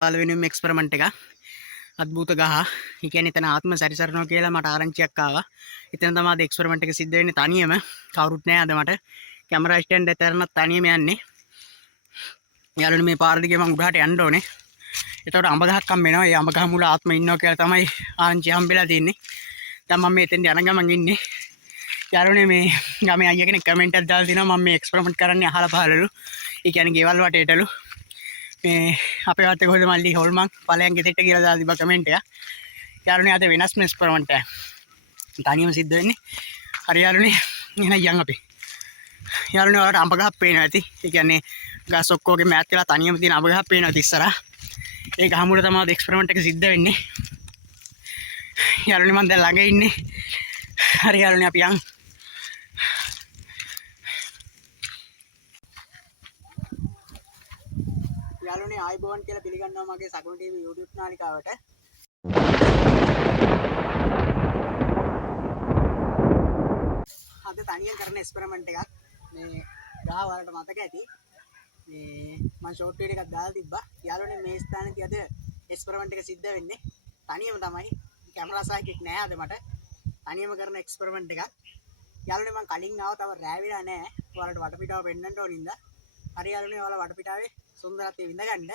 වල වෙනුම් එක්ස්පෙරිමන්ට් එක අద్భుත ගහ. ඒ කියන්නේ එතන ආත්ම සැරිසරනවා කියලා මට ආරංචියක් ආවා. එතන තමයි අද එක්ස්පෙරිමන්ට් එක සිද්ධ වෙන්නේ තනියම. කවුරුත් නැහැ අද මට. කැමරා ස්ටෑන්ඩ් එතරම්වත් තනියම යන්නේ. යාළුවනේ මේ පාර දිගේ මම උඩහට යන්න ඕනේ. එතකොට අඹ ගහක් හම්බ වෙනවා. ඒ අඹ ගහ මුල ආත්ම ඉන්නවා කියලා තමයි ආරංචිය හම්බෙලා තින්නේ. දැන් මම මෙතෙන් යන ගමන් ඉන්නේ. යාළුවනේ මේ ගමේ අයියා කෙනෙක් කමෙන්ට් එකක් දාලා තිනවා මම මේ එක්ස්පෙරිමන්ට් කරන්නේ අහලා පහලලු. ඒ කියන්නේ ගෙවල් වටේටලු. මේ අපේ වත්තේ කොහෙද මල්ලි හොල්මන් ඵලයන් ගෙදෙට්ට කියලා දාලා තිබ්බා කමෙන්ට් එක. යාළුවනේ අද වෙනස්ම එක්ස්පෙරිමන්ට් එක. තනියම සිද්ධ වෙන්නේ. හරි යාළුවනේ එහෙනම් යන් අපි. යාළුවනේ ඔයාලට අඹ ගහක් පේනවා ඇති. ඒ කියන්නේ ගස් ඔක්කොගේ මෑත් වෙලා තනියම තියෙන අඹ ගහක් පේනවා ඉස්සරහා. ඒ ගහ මුල තමයි එක්ස්පෙරිමන්ට් එක සිද්ධ වෙන්නේ. යාළුවනේ මම දැන් ළඟ ඉන්නේ. හරි යාළුවනේ අපි යන්. යාළුවනේ ආයිබෝන් කියලා පිළිගන්නවා මගේ සකුණු ටීවී YouTube නාලිකාවට. අද තනියෙන් කරන එක්ස්පෙරිමන්ට් එකක්. මේ ගහ වලට මතක ඇති. මේ මම ෂෝට් වීඩියෝ එකක් දාලා තිබ්බා. යාළුවනේ මේ ස්ථානයේදී අද එක්ස්පෙරිමන්ට් එක සිද්ධ වෙන්නේ. තනියම තමයි. කැමරා සහායකෙක් නැහැ අද මට. තනියම කරන එක්ස්පෙරිමන්ට් එකක්. යාළුවනේ මම කලින් ආව තව රෑ වෙලා නැහැ. ඔයාලට වටපිටාව පෙන්වන්න ඕනින්ද. හරි යාළුවනේ ඔයාලා වටපිටාවේ සුන්දරත්වය විඳගන්න.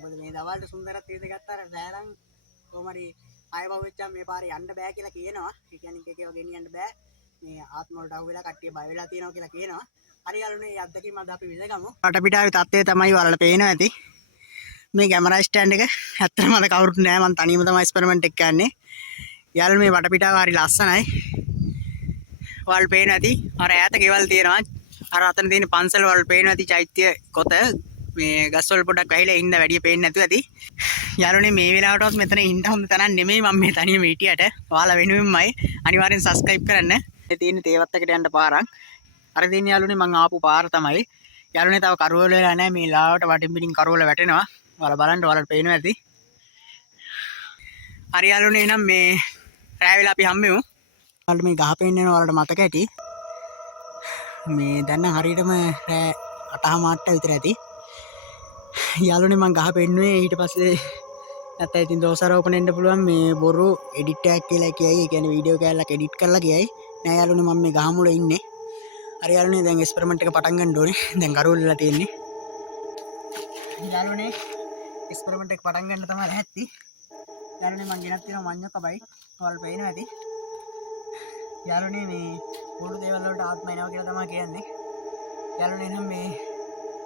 මොකද මේ දවල්ට සුන්දරත්වය විඳගත්තාම රෑලන් කොහමරි ආයෙ වෙච්චාම මේ පාරේ යන්න බෑ කියලා කියනවා. ඒ කියන්නේ එකේව ගෙනියන්න බෑ. මේ ආත්ම වලට අහු වෙලා කට්ටිය බය වෙලා තියෙනවා කියලා කියනවා. හරි යාළුවනේ මේ අත්දැකීම අද අපි විඳගමු. වටපිටාවේ තත්ත්වය තමයි ඔයාලට පේනවා ඇති. මේ කැමරා ස්ටෑන්ඩ් එක ඇත්තටම අද කවුරුත් නෑ මම තනියම තමයි එක්ස්පෙරිමන්ට් එක කරන්නේ. යාළුවනේ මේ වටපිටාව හරි ලස්සනයි. ඔයාලට පේනවා ඇති. අර ඈත ගෙවල් තියෙනවා. අර අතන තියෙන පන්සල වල පේනවා ඇති චෛත්‍ය කොත. මේ ගස්වල පොඩක් වැහිලා ඉන්න වැඩිය පේන්නේ නැතුව ඇති. යාළුවනේ මේ වෙලාවටවත් මෙතන ඉන්න හොඳ තැනක් නෙමෙයි මම මේ තනියම හිටියට. ඔයාලා වෙනුවෙන්මයි අනිවාර්යෙන් සබ්ස්ක්‍රයිබ් කරන්න. මේ තියෙන තේවත් එකට යන්න පාරක්. අර තියෙන යාළුවනේ මං ආපු පාර තමයි. යාළුවනේ තව කරවල වෙලා නැහැ මේ ලාවට වටින් පිටින් කරවල වැටෙනවා. ඔයාලා බලන්න ඔයාලට පේනවා ඇති. හරි යාළුවනේ එහෙනම් මේ රෑ වෙලා අපි හම්බෙමු. ඔයාලට මේ ගහ පේන්නේ ඔයාලට මතක ඇති. මේ දැන් හරියටම රෑ 8:00 විතර ඇති. යාළුවනේ මං ගහ පෙන්නුවේ ඊට පස්සේ නැත්නම් ඉතින් දෝෂාරෝපණය වෙන්න පුළුවන් මේ බොරු එඩිට් එකක් කියලා කියයි. ඒ කියන්නේ වීඩියෝ කෑල්ලක් එඩිට් කරලා කියයි. නෑ යාළුවනේ මම මේ ගහ මුල ඉන්නේ. හරි යාළුවනේ දැන් එක්ස්පෙරිමන්ට් එක පටන් ගන්න ඕනේ. දැන් කරවල වෙලා තියෙන්නේ. යාළුවනේ එක්ස්පෙරිමන්ට් එක පටන් ගන්න තමයි ලැහැත්ති. යාළුවනේ මං ගෙනත් තියෙනවා මඤ්ඤොක්ක බයි. ඔයාලට පේනවා ඇති. යාළුවනේ මේ පොළු දේවල් වලට ආත්ම එනවා කියලා තමයි කියන්නේ. යාළුවනේ එහෙනම් මේ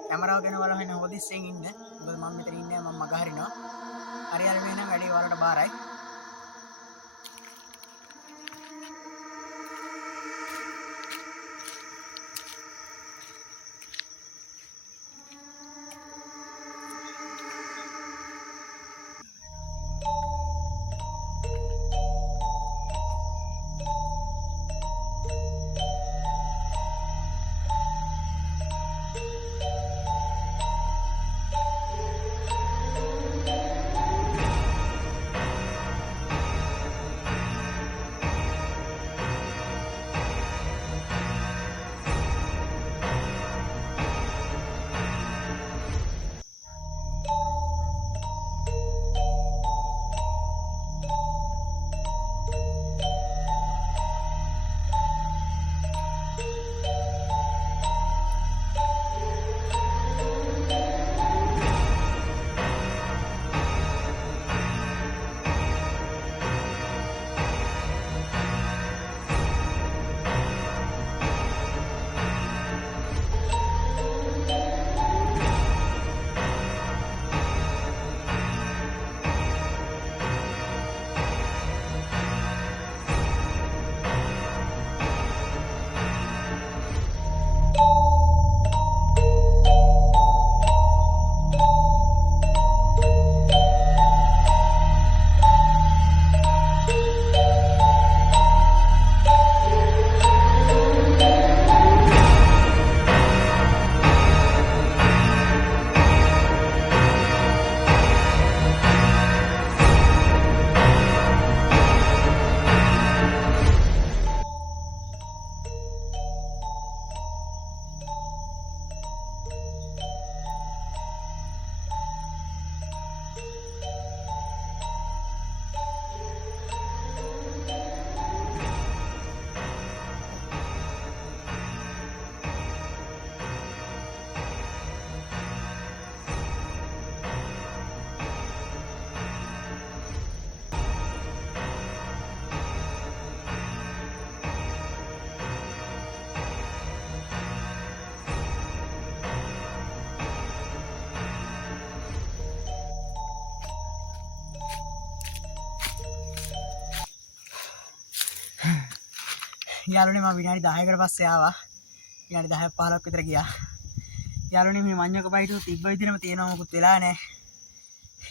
කැමරාව ගැන බලන්න හොදිස්සෙන් ඉන්න. මොකද මම මෙතන ඉන්නේ මම මග හරිනවා. හරි යාළුවනේ එහෙනම් වැඩේ ඔයාලට බාරයි. යාළුවනේ මම විනාඩි 10කට පස්සේ ආවා. විනාඩි 10ක් 15ක් විතර ගියා. යාළුවනේ මේ මඤ්ඤොක බයිටු තිබ්බ විදිහම තියෙනවා මොකුත් වෙලා නැහැ.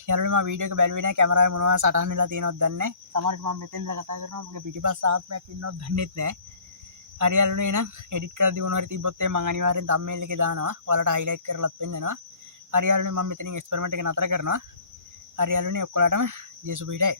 යාළුවනේ මම වීඩියෝ එක බැලුවේ නැහැ කැමරාවේ මොනවා සටහන් වෙලා තියෙනවද දන්නේ නැහැ. සමහරවිට මම මෙතෙන් ඉඳලා කතා කරනවා මගේ පිටිපස්ස ආත්මයක් ඉන්නවද දන්නෙත් නැහැ. හරි යාළුවනේ එහෙනම් එඩිට් කරද්දී මොනවා හරි තිබ්බොත් මම අනිවාර්යෙන් thumbnail එකේ දානවා. ඔයාලට highlight කරලාත් පෙන්නනවා. හරි යාළුවනේ මම මෙතනින් එක්ස්පෙරිමන්ට් එක නතර කරනවා. හරි යාළුවනේ ඔක්කොලාටම ජේසු පීඩයි.